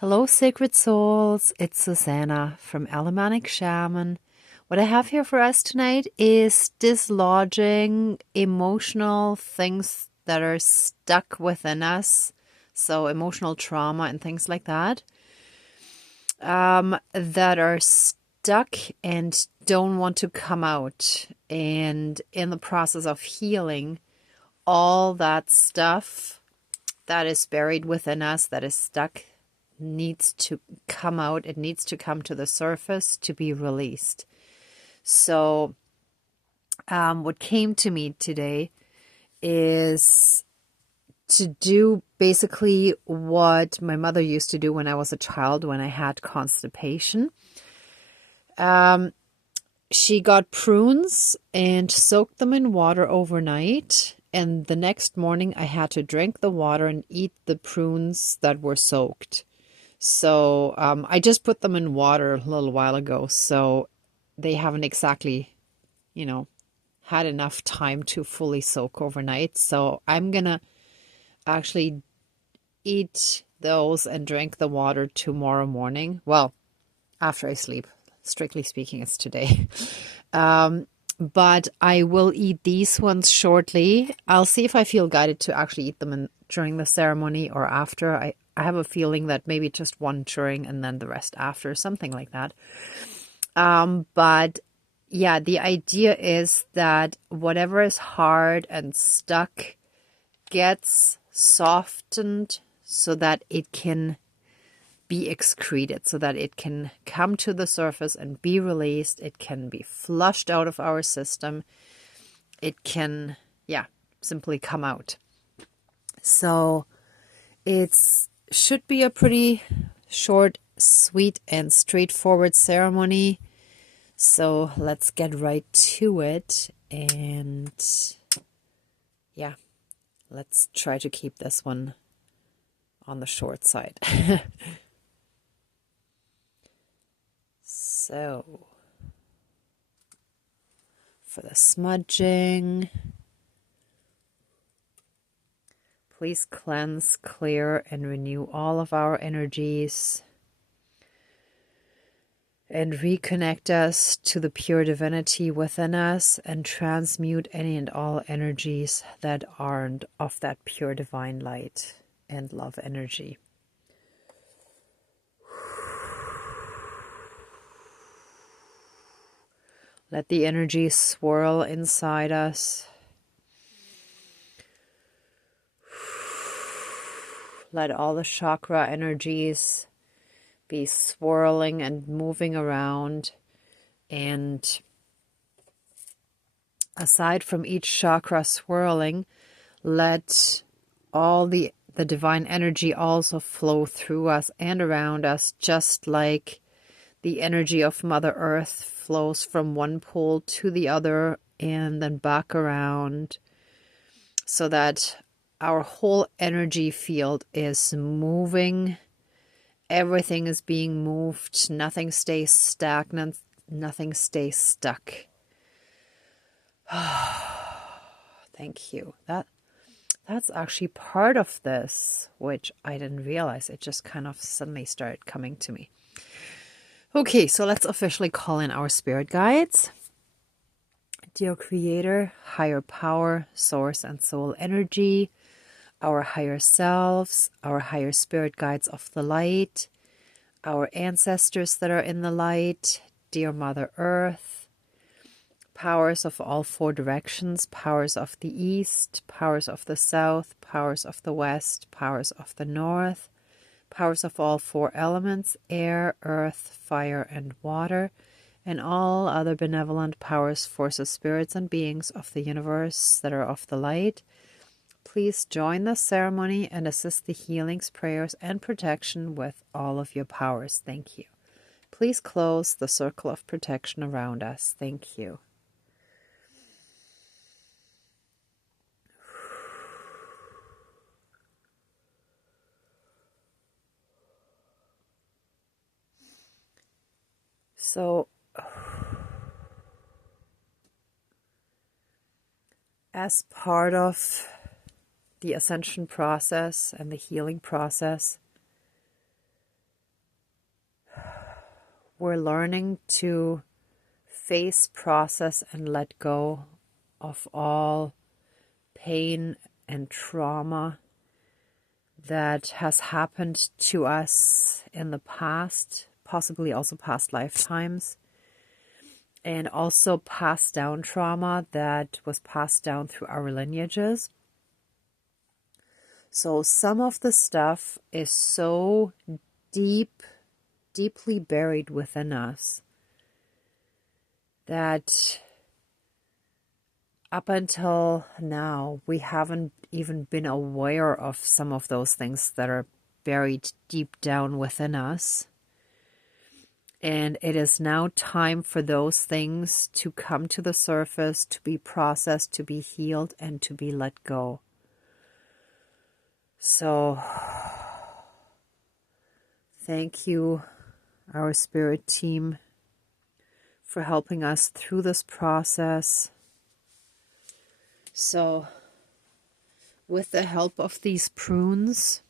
Hello, sacred souls. It's Susanna from Alamanic Shaman. What I have here for us tonight is dislodging emotional things that are stuck within us. So, emotional trauma and things like that, that are stuck and don't want to come out. And in the process of healing, all that stuff that is buried within us, that is stuck, needs to come out. It needs to come to the surface to be released. So what came to me today is to do basically what my mother used to do when I was a child, when I had constipation. She got prunes and soaked them in water overnight. And the next morning I had to drink the water and eat the prunes that were soaked. So I just put them in water a little while ago, so they haven't exactly, had enough time to fully soak overnight. So I'm going to actually eat those and drink the water tomorrow morning. Well, after I sleep. Strictly speaking, it's today. But I will eat these ones shortly. I'll see if I feel guided to actually eat them during the ceremony or after. I have a feeling that maybe just one during and then the rest after, something like that. But yeah, the idea is that whatever is hard and stuck gets softened so that it can be excreted, so that it can come to the surface and be released. It can be flushed out of our system. It can, simply come out. So it's should be a pretty short, sweet, and straightforward ceremony. So let's get right to it. And let's try to keep this one on the short side. So, for the smudging, please cleanse, clear, and renew all of our energies and reconnect us to the pure divinity within us and transmute any and all energies that aren't of that pure divine light and love energy. Let the energy swirl inside us. Let all the chakra energies be swirling and moving around. And aside from each chakra swirling, let all the divine energy also flow through us and around us, just like the energy of Mother Earth flows from one pole to the other and then back around, so that our whole energy field is moving. Everything is being moved. Nothing stays stagnant. Nothing stays stuck. Thank you. That's actually part of this, which I didn't realize. It just kind of suddenly started coming to me. Okay, so let's officially call in our spirit guides. Dear Creator, higher power, source, and soul energy, our higher selves, our higher spirit guides of the light, our ancestors that are in the light, dear Mother Earth, powers of all four directions, powers of the east, powers of the south, powers of the west, powers of the north, powers of all four elements, air, earth, fire, and water, and all other benevolent powers, forces, spirits, and beings of the universe that are of the light. Please join the ceremony and assist the healings, prayers, and protection with all of your powers. Thank you. Please close the circle of protection around us. Thank you. So, as part of the ascension process and the healing process, we're learning to face, process, and let go of all pain and trauma that has happened to us in the past, possibly also past lifetimes, and also passed down trauma that was passed down through our lineages. So some of the stuff is so deeply buried within us that up until now, we haven't even been aware of some of those things that are buried deep down within us. And it is now time for those things to come to the surface, to be processed, to be healed, and to be let go. So, thank you, our spirit team, for helping us through this process. So, with the help of these prunes,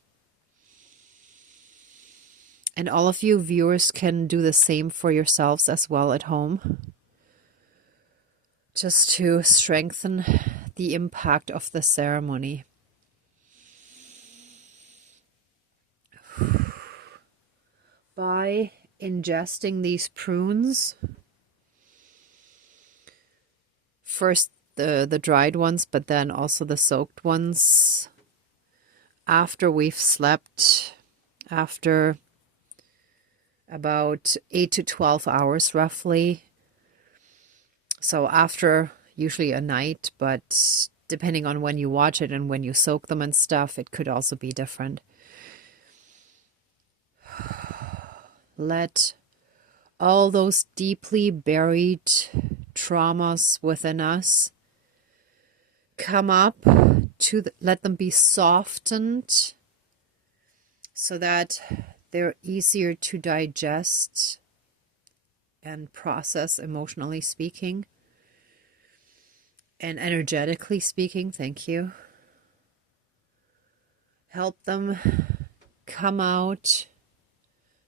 and all of you viewers can do the same for yourselves as well at home, just to strengthen the impact of the ceremony. By ingesting these prunes, first the dried ones, but then also the soaked ones, after we've slept, after about 8 to 12 hours roughly. So after usually a night, but depending on when you watch it and when you soak them and stuff, it could also be different. Let all those deeply buried traumas within us come up, let them be softened so that they're easier to digest and process, emotionally speaking and energetically speaking. Thank you. Help them come out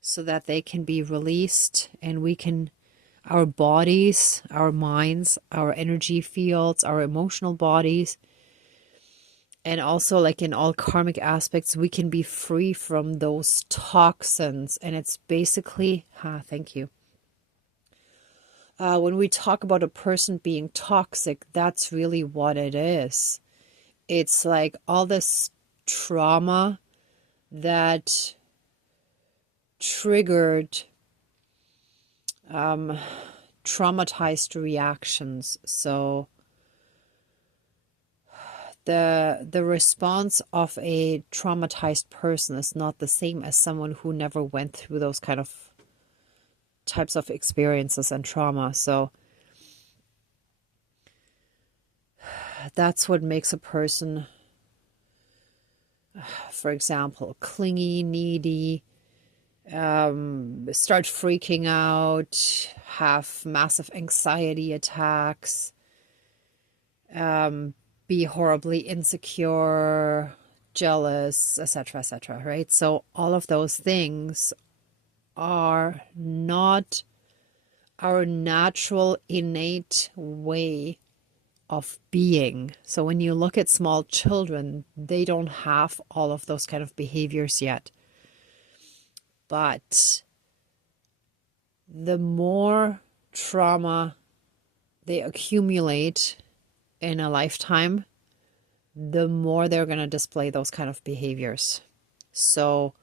so that they can be released, and we can, our bodies, our minds, our energy fields, our emotional bodies, and also like in all karmic aspects, we can be free from those toxins. And it's basically, thank you. When we talk about a person being toxic, that's really what it is. It's like all this trauma that triggered traumatized reactions. So the response of a traumatized person is not the same as someone who never went through those kind of types of experiences and trauma. So that's what makes a person, for example, clingy, needy, start freaking out, have massive anxiety attacks, be horribly insecure, jealous, etc., right? So all of those things are not our natural, innate way of being. So when you look at small children, they don't have all of those kind of behaviors yet. But the more trauma they accumulate in a lifetime, the more they're going to display those kind of behaviors. So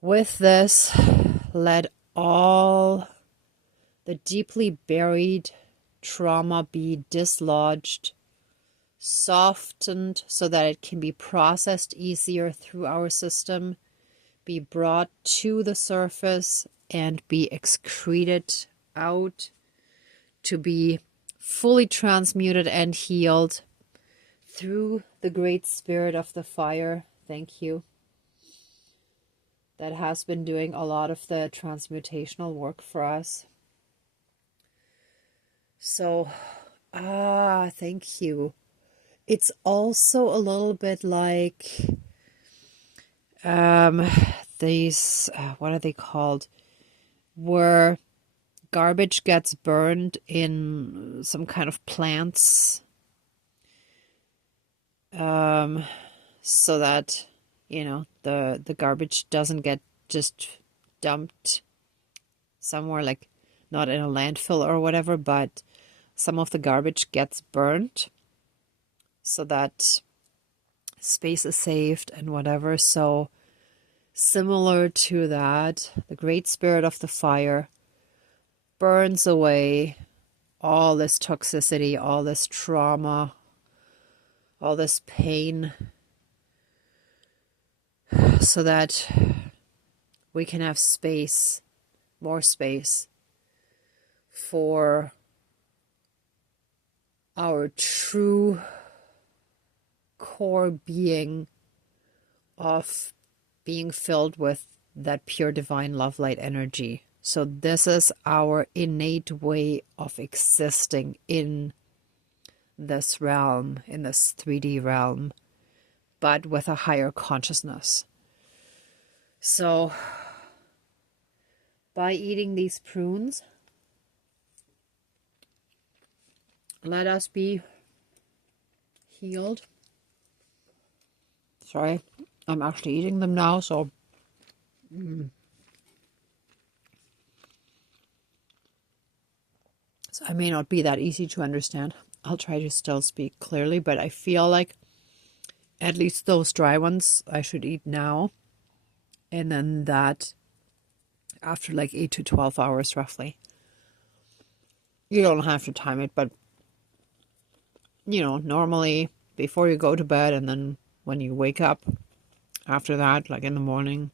with this, let all the deeply buried trauma be dislodged, softened so that it can be processed easier through our system, be brought to the surface, and be excreted out to be fully transmuted and healed through the great spirit of the fire. Thank you. That has been doing a lot of the transmutational work for us. So, thank you. It's also a little bit like these, what are they called? where garbage gets burned in some kind of plants, so that, the garbage doesn't get just dumped somewhere, like not in a landfill or whatever, but some of the garbage gets burnt so that space is saved and whatever. So similar to that, the Great Spirit of the Fire burns away all this toxicity, all this trauma, all this pain, so that we can have space, more space, for our true core being of being filled with that pure divine love light energy. So this is our innate way of existing in this realm, in this 3D realm, but with a higher consciousness. So by eating these prunes, let us be healed. Sorry, I'm actually eating them now, so so I may not be that easy to understand. I'll try to still speak clearly, but I feel like at least those dry ones I should eat now, and then that after like 8 to 12 hours roughly. You don't have to time it, but normally before you go to bed, and then when you wake up after that, like in the morning,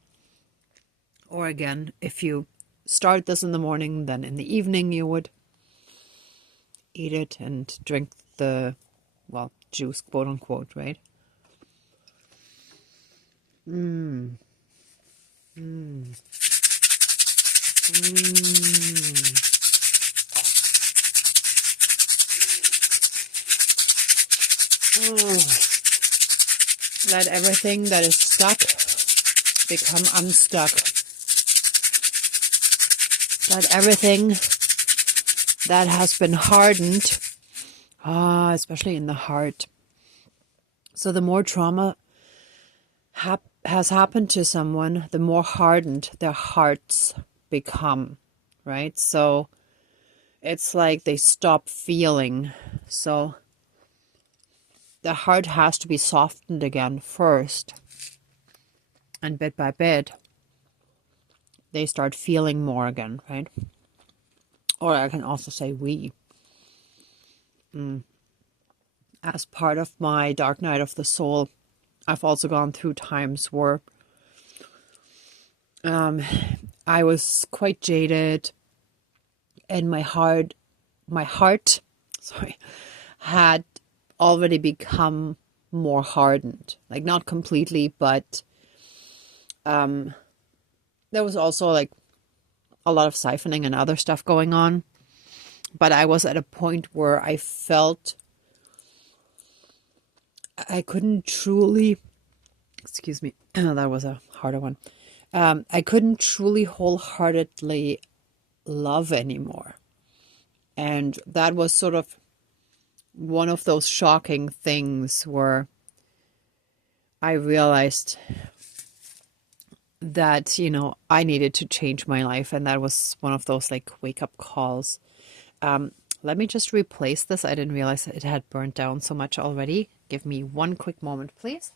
or again, if you start this in the morning, then in the evening you would eat it and drink the, juice, quote unquote, right? Mm. Mm. Mm. Oh. Let everything that is stuck become unstuck. Let everything that has been hardened, especially in the heart. So the more trauma has happened to someone, the more hardened their hearts become, right? So it's like they stop feeling. So the heart has to be softened again first. And bit by bit, they start feeling more again, right? Or I can also say we. As part of my dark night of the soul, I've also gone through times where I was quite jaded, and my heart, had already become more hardened. Like not completely, but there was also like a lot of siphoning and other stuff going on. But I was at a point where I felt I couldn't truly, excuse me, that was a harder one. I couldn't truly wholeheartedly love anymore. And that was sort of one of those shocking things where I realized that, I needed to change my life. And that was one of those like wake up calls. Let me just replace this. I didn't realize it had burnt down so much already. Give me one quick moment, please.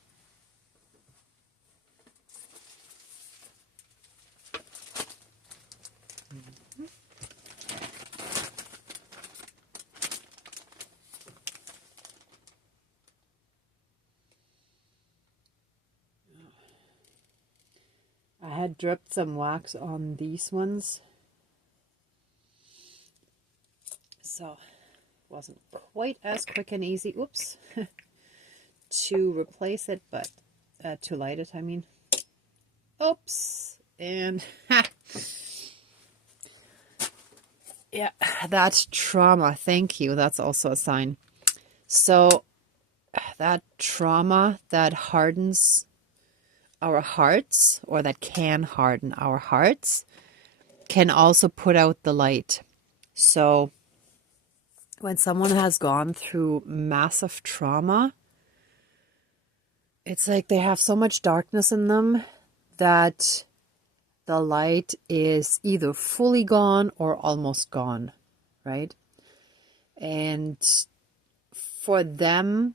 I had dripped some wax on these ones, so it wasn't quite as quick and easy, oops, to replace it, but to light it, I mean. Oops, and yeah, that trauma, thank you, that's also a sign. So that trauma that hardens our hearts, or that can harden our hearts, can also put out the light. So when someone has gone through massive trauma, it's like they have so much darkness in them that the light is either fully gone or almost gone, right? And for them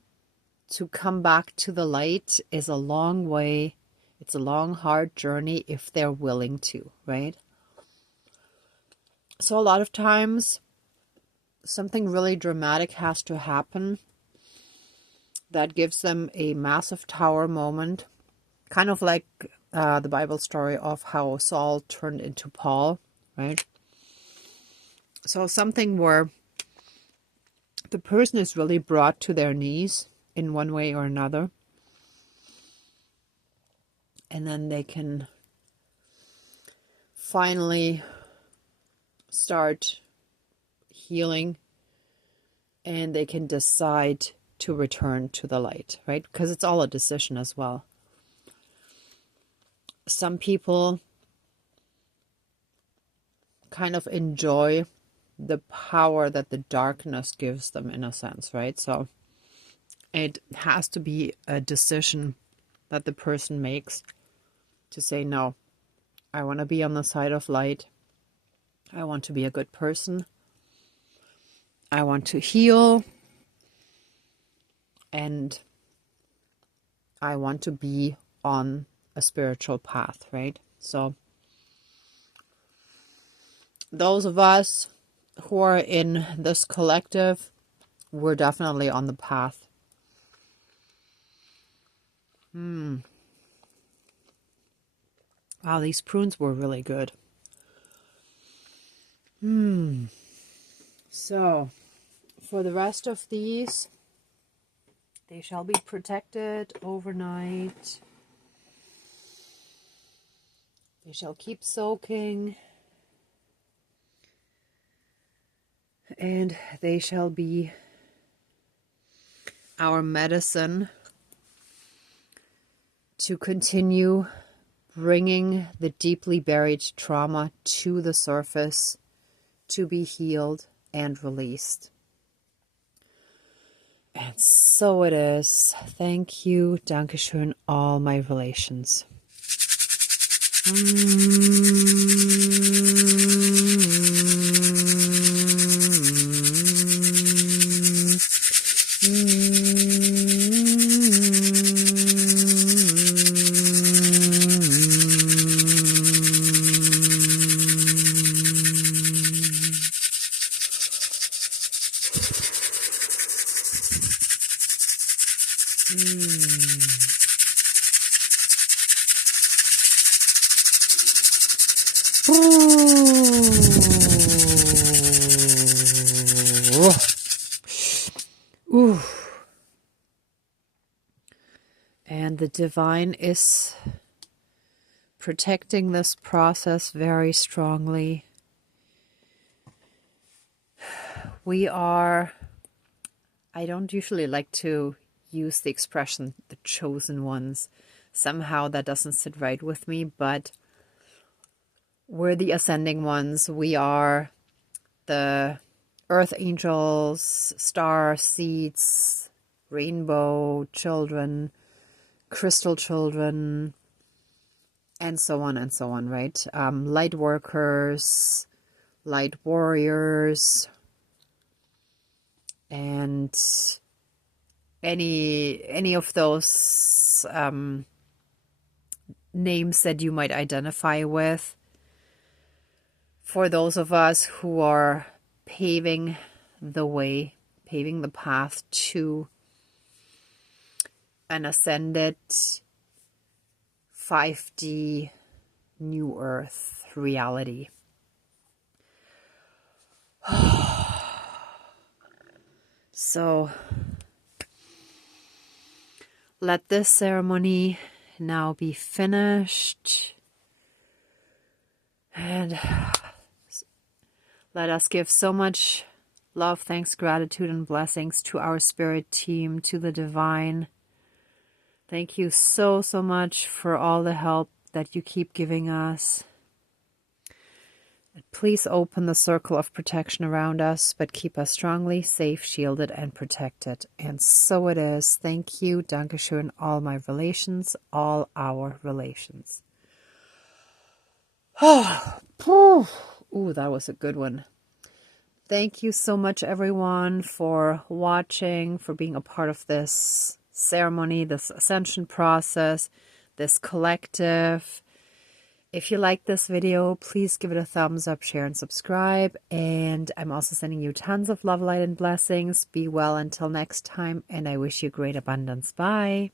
to come back to the light is a long way. It's a long, hard journey if they're willing to, right? So a lot of times, something really dramatic has to happen that gives them a massive tower moment, kind of like the Bible story of how Saul turned into Paul, right? So something where the person is really brought to their knees in one way or another, and then they can finally start healing, and they can decide to return to the light, right? Because it's all a decision as well. Some people kind of enjoy the power that the darkness gives them, in a sense, right? So it has to be a decision that the person makes to say, no, I want to be on the side of light. I want to be a good person. I want to heal. And I want to be on a spiritual path, right? So those of us who are in this collective, we're definitely on the path. Wow, these prunes were really good. So, for the rest of these, they shall be protected overnight. They shall keep soaking. And they shall be our medicine to continue bringing the deeply buried trauma to the surface to be healed and released. And so it is. Thank you, Dankeschön, all my relations. Ooh. And the divine is protecting this process very strongly. We are, I don't usually like to use the expression the chosen ones. Somehow that doesn't sit right with me, but we're the ascending ones. We are the earth angels, star seeds, rainbow children, crystal children, and so on, right? Light workers, light warriors, and any of those names that you might identify with. For those of us who are paving the way, paving the path to an ascended 5D new earth reality. So let this ceremony now be finished, and let us give so much love, thanks, gratitude, and blessings to our spirit team, to the divine. Thank you so much for all the help that you keep giving us. Please open the circle of protection around us, but keep us strongly, safe, shielded, and protected. And so it is. Thank you, Dankeschön, all my relations, all our relations. Oh, ooh, that was a good one. Thank you so much, everyone, for watching, for being a part of this ceremony, this ascension process, this collective. If you like this video, please give it a thumbs up, share, and subscribe. And I'm also sending you tons of love, light, and blessings. Be well until next time, and I wish you great abundance. Bye.